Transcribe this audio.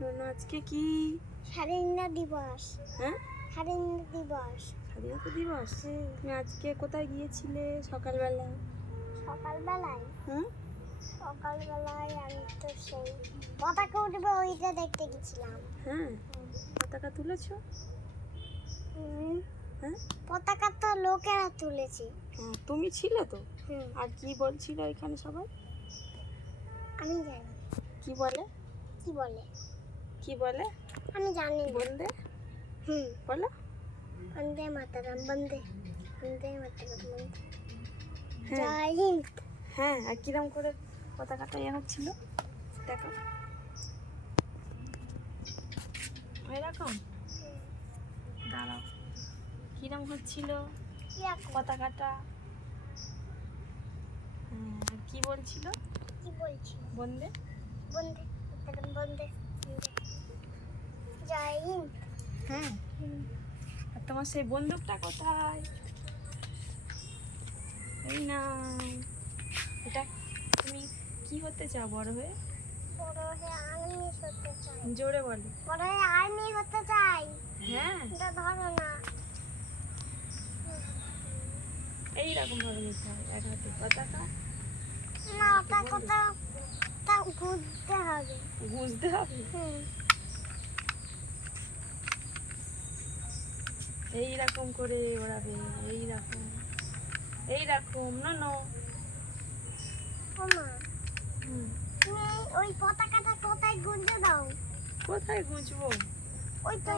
ননু আজকে কি? স্বাধীনতা দিবস। হ্যাঁ, স্বাধীনতা দিবস। স্বাধীনতা দিবস। তুমি আজকে কোথায় গিয়েছিলে সকালবেলা? সকালবেলায় হুম, সকালবেলায় আমি তো সেই পতাকা উঠবে ওইটা দেখতে গেছিলাম। হ্যাঁ, পতাকা তুলেছো? হুম, হ্যাঁ, পতাকা তো লোকেরা তুলেছে। হ্যাঁ, তুমি ছিলে তো। হুম, আর কি বলছিল এখানে সবাই? আমি জানি কি বলে? কি বলে, কি বলে? আমি জানি না। বন্দে হুম, বলো। বন্দে মাতরম, বন্দে বন্দে মাতরম, বন্দে। হ্যাঁ, জয় হিন্দ। হ্যাঁ, আর কিরম করে পতাকাটা ইয়ে হচ্ছিল দেখো, এরকম। দাঁড়াও, কিরম হচ্ছিল পতাকাটা? হ্যাঁ, আর কি বলছিল? কি বলছি? বন্দে। বন্দে মাতরম, বন্দে বন্দে। জয় হিন্দ। হ্যাঁ, আর তোমার সেই বন্দুকটা কোথায়? এই না, এটা তুমি কি হতে চাও বড় হয়ে? বড় হয়ে আর্মি হতে চাই। জোরে বলো। বড় হয়ে আর্মি হতে চাই। হ্যাঁ, এটা ধরো না। এইরকম ভাবে নিতে হয়, এক হাতে পতাকা, না, ওটা কোথাও তা ঘুরতে হবে। বুঝতে হবে। হুম, এইরকম করে ওড়াবে, এইরকম, এইরকম। নো, ওমা, তুমি ওই পতাকাটা কোথায় গুঁজে দাও? কোথায় গুঁজবো? ওই তো